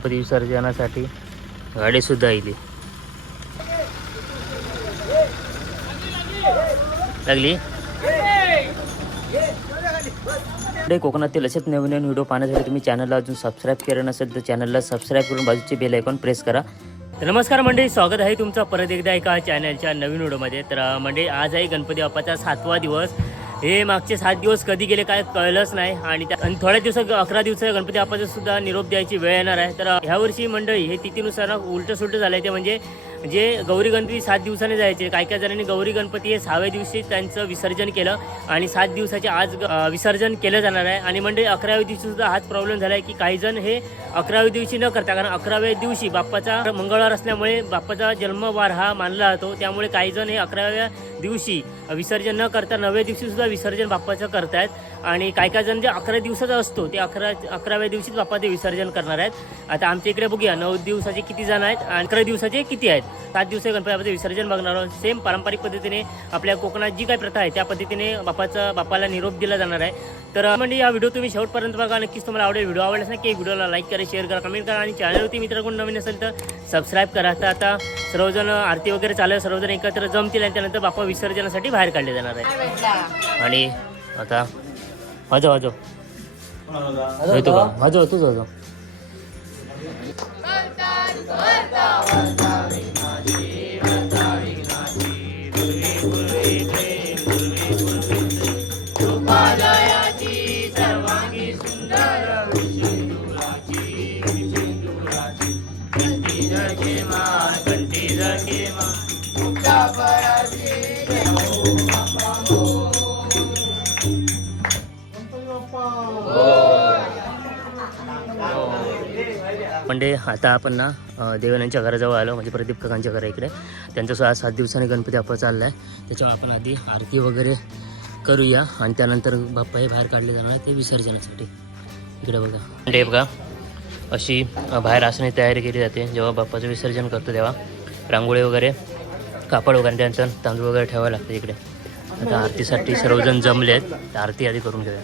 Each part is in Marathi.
गणपती विसर्जनासाठी गाडीसुद्धा येईल लागली? कोकणातील असेच नवीन नवीन व्हिडिओ पाहण्यासाठी तुम्ही चॅनलला अजून सबस्क्राईब केलं नसेल तर चॅनलला सबस्क्राईब करून बाजूचे बेल आयकॉन प्रेस करा. तर नमस्कार मंडळी स्वागत आहे तुमचं परत एकदा एका चॅनलच्या नवीन व्हिडिओमध्ये. तर मंडळी आज आहे गणपती बाप्पाचा सातवा दिवस. हे मागचे सात दिवस कधी गेले काय कळलंच नाही. आणि त्या आणि थोड्या दिवसात अकरा दिवसात गणपती बाप्पाचा सुद्धा निरोप द्यायची वेळ येणार आहे. तर ह्यावर्षी ह्या वर्षी मंडळी हे तिथीनुसार उलट उलटं सुलटं झालं आहे ते म्हणजे जे गौरी गणपती सात दिवसाने जायचे. काय काय जणांनी गौरी गणपती हे सहाव्या दिवशी त्यांचं विसर्जन केलं आणि सात दिवसाचे आज विसर्जन केलं जाणार आहे. आणि म्हणजे अकराव्या दिवशी सुद्धा हाच प्रॉब्लेम झाला आहे की काही जण हे अकराव्या दिवशी न करता कारण अकराव्या दिवशी बाप्पाचा मंगळवार असल्यामुळे बाप्पाचा जन्मवार हा मानला जातो. त्यामुळे काही जण हे अकराव्या दिवशी विसर्जन न करता नवव्या दिवशी सुद्धा विसर्जन बाप्पाचं करतायत. आणि काही काही जण जे अकरा दिवसाचा असतो ते अकरा अकराव्या दिवशीच बाप्पाचे विसर्जन करणार आहेत. आता आमच्या इकडे बघूया नऊ दिवसाचे किती जण आहेत आणि अकरा दिवसाचे किती आहेत? सात दिवसाचे गणपती बाप्पाचे विसर्जन बघणार आहोत. सेम पारंपरिक पद्धतीने आपल्या कोकणात जी काही प्रथा आहे त्या पद्धतीने बाप्पाचा बाप्पाला निरोप दिला जाणार आहे. तर म्हणजे या व्हिडिओ तुम्ही शेवटपर्यंत बघा. नक्कीच तुम्हाला आवडेल व्हिडिओ. आवडल्यास नक्की व्हिडिओला लाईक करा शेअर करा कमेंट करा आणि चॅनलवरती मित्र कोण नवीन असेल तर सबस्क्राईब करा. तर आता सर्वजण आरती वगैरे चालू आहे. सर्वजण एकत्र जमतील आणि त्यानंतर बाप्पा विसर्जनासाठी बाहेर काढले जाणार आहे. आणि आता वाजव वाजव. येतो का? वाजव? तूच वाजव. आता आपण ना अं, घराजवळ आलो म्हणजे प्रदीप काकांच्या घरा इकडे. त्यांचा आज सात दिवसांनी गणपती आपला चालला आहे त्याच्यावर आपण आधी आरती वगैरे करूया आणि त्यानंतर बाप्पा हे बाहेर काढले जाणार ते विसर्जनासाठी. इकडे बघा. म्हणजे बघा अशी बाहेर असणे तयारी केली जाते. जेव्हा बाप्पाचं विसर्जन करतो तेव्हा रांगोळी वगैरे कापड वगैरे त्यांचं तांदूळ वगैरे ठेवावं लागतं इकडे. आता आरतीसाठी सर्वजण जमले आहेत. तर आरती आधी करून घेऊया.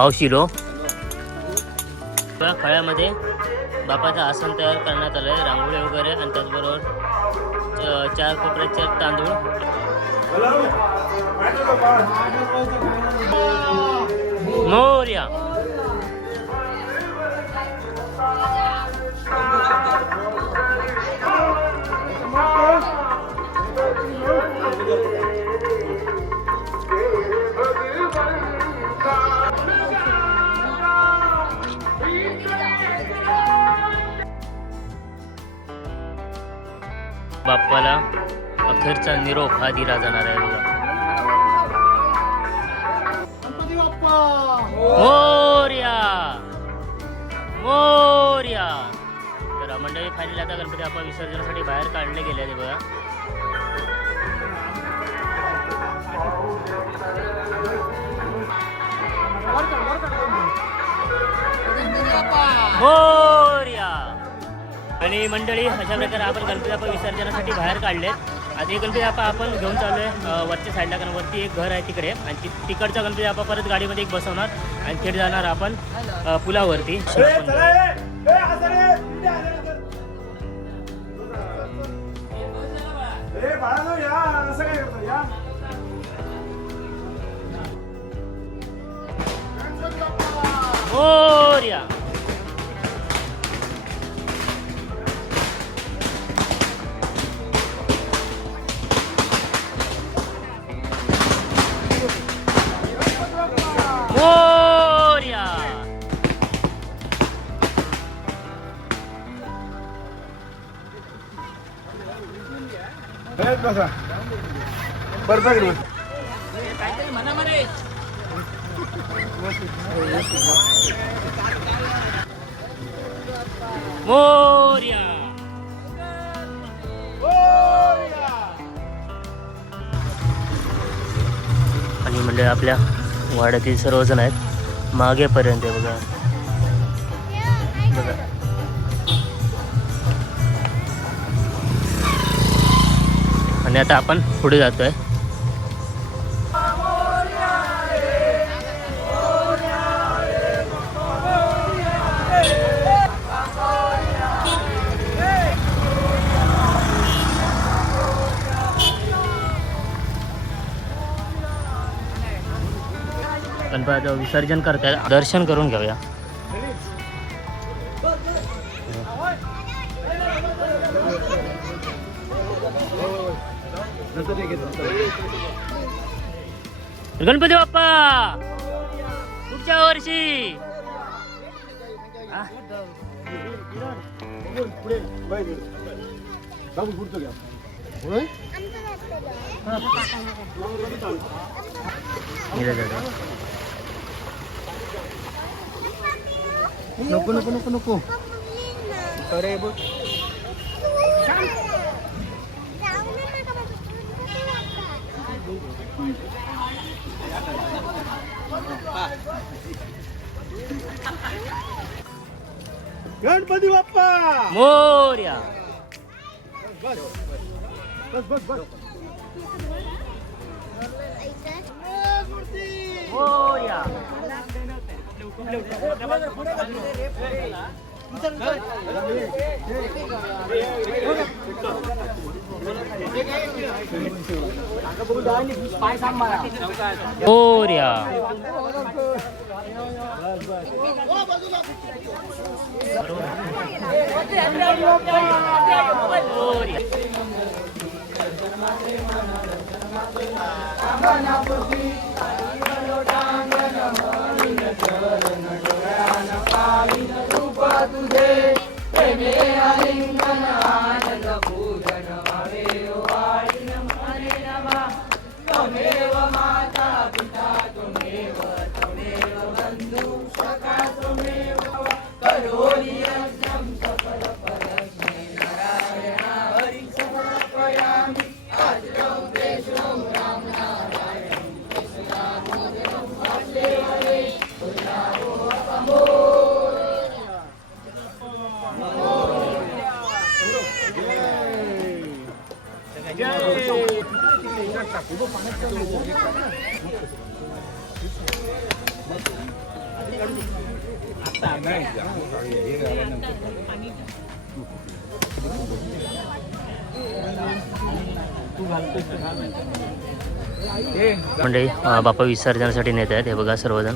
पावशिलो या फळ्यामध्ये बापाचं आसन तयार करण्यात आलं आहे रांगोळी वगैरे आणि त्याचबरोबर चार कोपऱ्याचे तांदूळ. मोर्या. बाप्पाला अखेरचा निरोप हा दिला जाणार आहे बघा. मोर्या! मोर्या! तर मंडळी फायनली आता गणपती बाप्पा विसर्जनासाठी बाहेर काढले गेले ते बघा. मोर्या आणि मंडळी अशा प्रकारे आपण गणपती बाप्पा विसर्जनासाठी बाहेर काढलेत. आता हे गणपती बाप्पा आपण घेऊन चाललोय अं, वरच्या साईडला कारण वरती एक घर आहे तिकडे. आणि तिकडचा गणपती बाप्पा परत गाडीमध्ये एक बसवणार आणि थेट जाणार आपण पुलावरती. परफेक्ट मोर्या. आणि म्हणजे आपल्या वाड्यातील सर्वजण आहेत. मागेपर्यंत बघा. बघा. आणि आता आपण पुढे जातोय. गणपतीचं विसर्जन करताय. दर्शन करून घेऊया. गणपती बाप्पा पुढच्या वर्षी आ? नीरज दादा. नको नको नको नको अरे बघ गणपती बाप्पा! मोर्या. बस बस बस. मोर्या. मोर्या ओर्या. ओर्या. अं, बाप्पा विसर्जनासाठी नेत आहेत हे बघा सर्वजण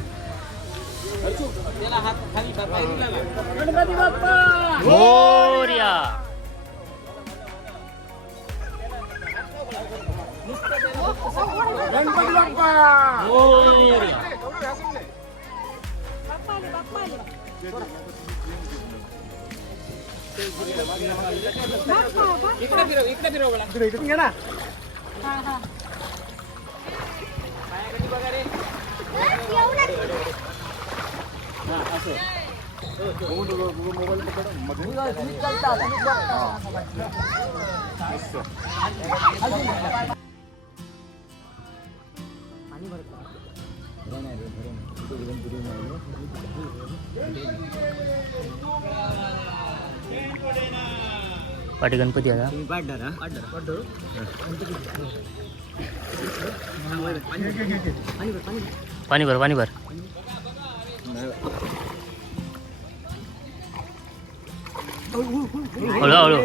मोर्या गणपती बाप्पा मोर्या इकडे इकडे घे ना 아, 아, 아. पकडमध्ये पाठी गणपती आहे पाणी भर पाणी भर हळू हळू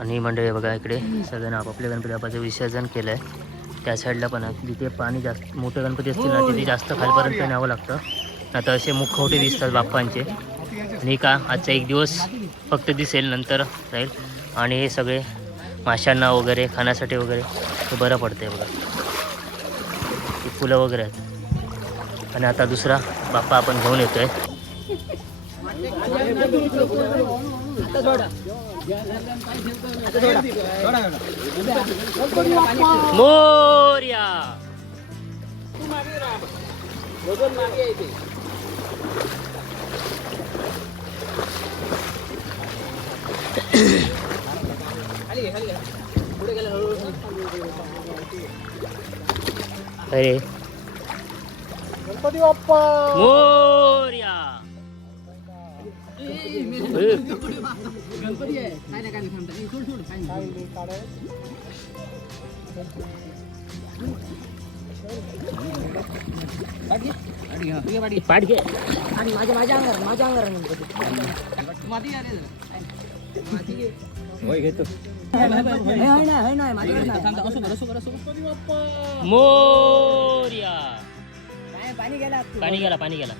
आणि मंडळी बघा इकडे सगळ्यांना आपापल्या गणपती बाप्पाचं विसर्जन केलं आहे त्या साईडला पण आहे. जिथे पाणी जास्त मोठे गणपती असतील ना तिथे जास्त खालपर्यंत न्यावं लागतं. आता असे मुखवटे दिसतात बाप्पांचे. आणि का? आजचा एक दिवस फक्त दिसेल नंतर राहील. आणि हे सगळे माशांना वगैरे खाण्यासाठी वगैरे ते बरं पडते बघा. ही फुलं वगैरे आहेत. आणि आता दुसरा बाप्पा आपण घेऊन येतो आहे मोर्या. अरे. गणपती बाप्पा. मोर्या. पाठ घे माझ्या माझ्या अंगावर माझ्या अंगावर मोर्या पाणी गेला पाणी गेला पाणी गेला.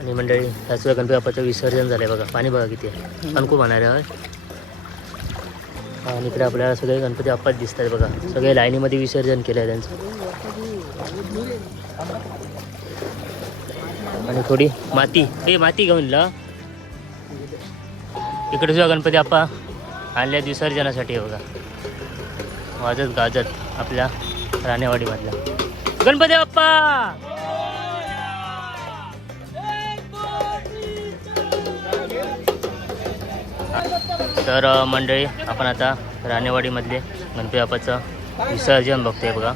आणि मंडळी ह्याच गणपती बाप्पाचं विसर्जन झालंय बघा. पाणी बघा किती आहे. पण खूप आहे आणि इकडे आपल्याला सगळे गणपती बाप्पाच दिसत आहेत बघा. सगळे लाईनीमध्ये विसर्जन केलं आहे त्यांचं. आणि थोडी माती. हे माती घेऊन ला. इकडे सुद्धा गणपती बाप्पा आणल्या विसर्जनासाठी बघा. वाजत गाजत आपल्या राणेवाडीमधला गणपती बाप्पा तर मंडळी आपण आता राणेवाडीमधले गणपती बाप्पाचं विसर्जन बघतो आहे बघा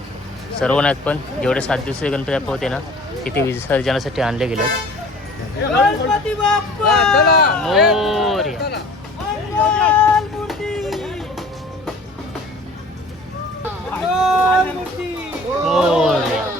सर्वनाथ पण जेवढे सात दिवसाचे गणपती बाप्पा होते ना तिथे विसर्जनासाठी आणले गेले मोर्या.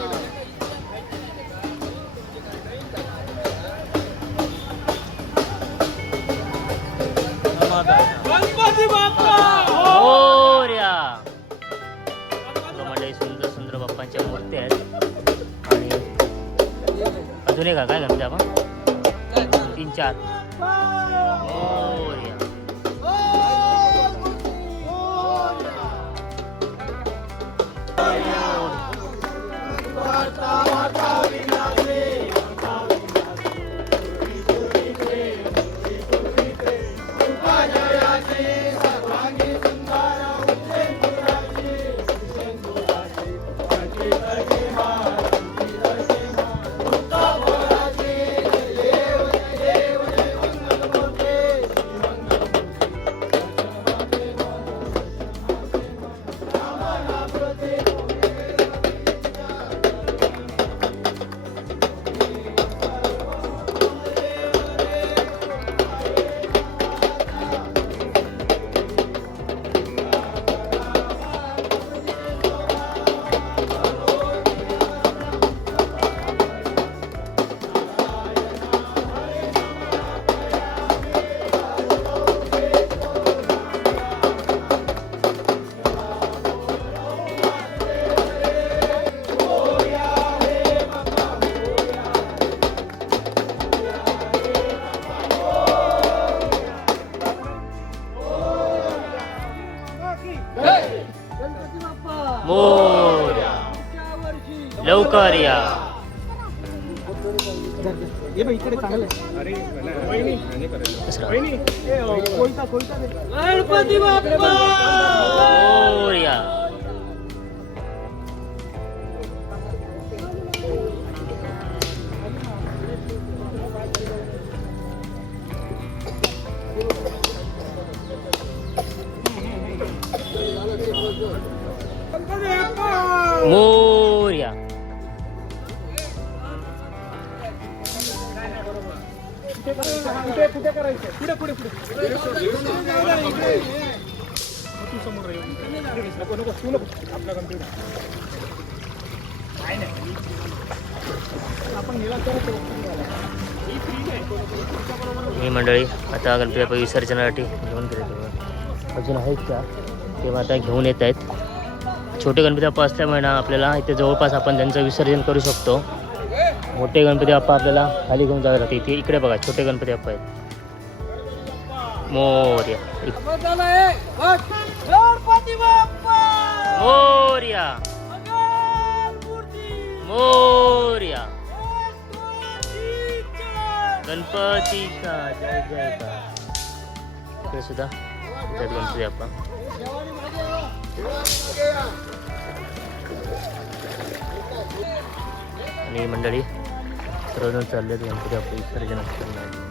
मंडळी सुंदर सुंदर बाप्पांच्या मूर्ती आहेत. आणि अजून एक आहे काय गणपती आपण? तीन चार. इकडे चांगलं. गणपती बाप्पा! पुढे पुढे पुढे. तू समोर नको नको तू नको. आपला काय नाही. आपण गेला तर ही मंडळी आता गणपती बाप्पा विसर्जनासाठी घेऊन गेले अजून आहेत का? तेव्हा आता घेऊन येत आहेत. छोटे गणपती बाप्पा असल्यामुळे ना आपल्याला इथे जवळपास आपण त्यांचं विसर्जन करू शकतो. मोठे गणपती बाप्पा आपल्याला खाली घेऊन जावे लागते इथे इकडे बघा छोटे गणपती बाप्पा आहेत. मोर्या गणपती बाप्पा मोर्या मोर्या गणपतीचा जय जयकार इकडे सुद्धा त्यात गणपती बाप्पा आणि मंडळी सर्वजण चालले गणपती बाप्पा विसर्जन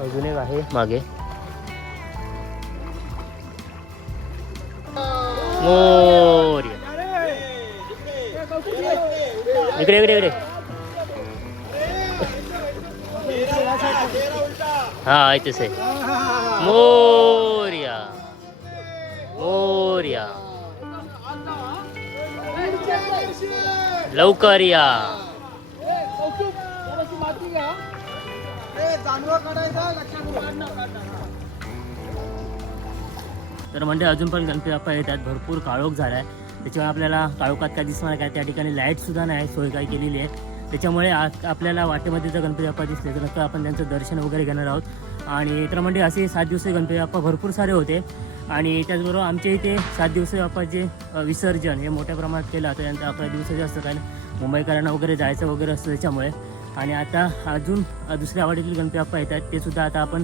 अजून एक आहे. मागे. मोर्या इकडे इकडे इकडे. हा इथेच आहे. मोर्या. मोर्या. लवकर या. तर म्हणजे अजून पण गणपती बाप्पा येतात. भरपूर काळोख झाला आहे. त्याच्यामुळे आपल्याला काळोखात काय दिसणार काय? त्या ठिकाणी लाईटसुद्धा नाही सोय काय केलेली आहे. त्याच्यामुळे आपल्याला वाटेमध्ये जर गणपती बाप्पा दिसले तर नक्की आपण त्यांचं दर्शन वगैरे घेणार आहोत. आणि तर म्हणजे असे सात दिवसीय गणपती बाप्पा भरपूर सारे होते. आणि त्याचबरोबर आमच्या इथे सात दिवस बाप्पाचे जे विसर्जन हे मोठ्या प्रमाणात केलं आता त्यांचं अकरा दिवसाचे असतं कारण मुंबईकरांना वगैरे जायचं वगैरे असतं त्याच्यामुळे. आणि आता अजून दुसऱ्या आवडीतील गणपती बाप्पा येतात. ते सुद्धा आता आपण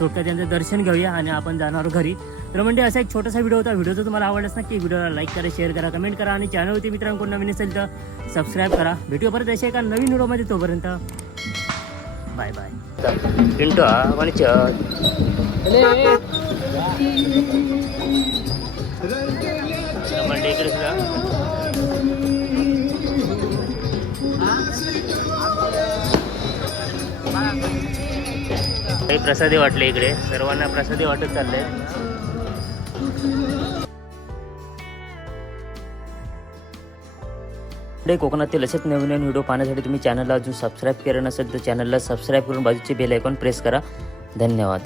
थोडक्यात त्यांचं दर्शन घेऊया आणि आपण जाणार आहोत घरी. तर म्हणजे असा एक छोटासा व्हिडिओ होता. व्हिडिओ जर तुम्हाला आवडलाच नक्की व्हिडिओला लाईक करा शेअर करा कमेंट करा आणि चॅनलवरती मित्रांनो कोण नवीन असेल तर सबस्क्राईब करा. भेटूया परत अशा एका नवीन व्हिडिओमध्ये तोपर्यंत. बाय बाय पिंटो म्हणजे इकडे काही प्रसादी वाटले इकडे. सर्वांना प्रसादी वाटत चाललंय. इकडे कोकणातील असेच नवीन नवीन व्हिडिओ पाहण्यासाठी तुम्ही चॅनलला अजून सबस्क्राईब केलं नसेल तर चॅनलला सबस्क्राईब करून बाजूचे बेल आयकॉन प्रेस करा. धन्यवाद.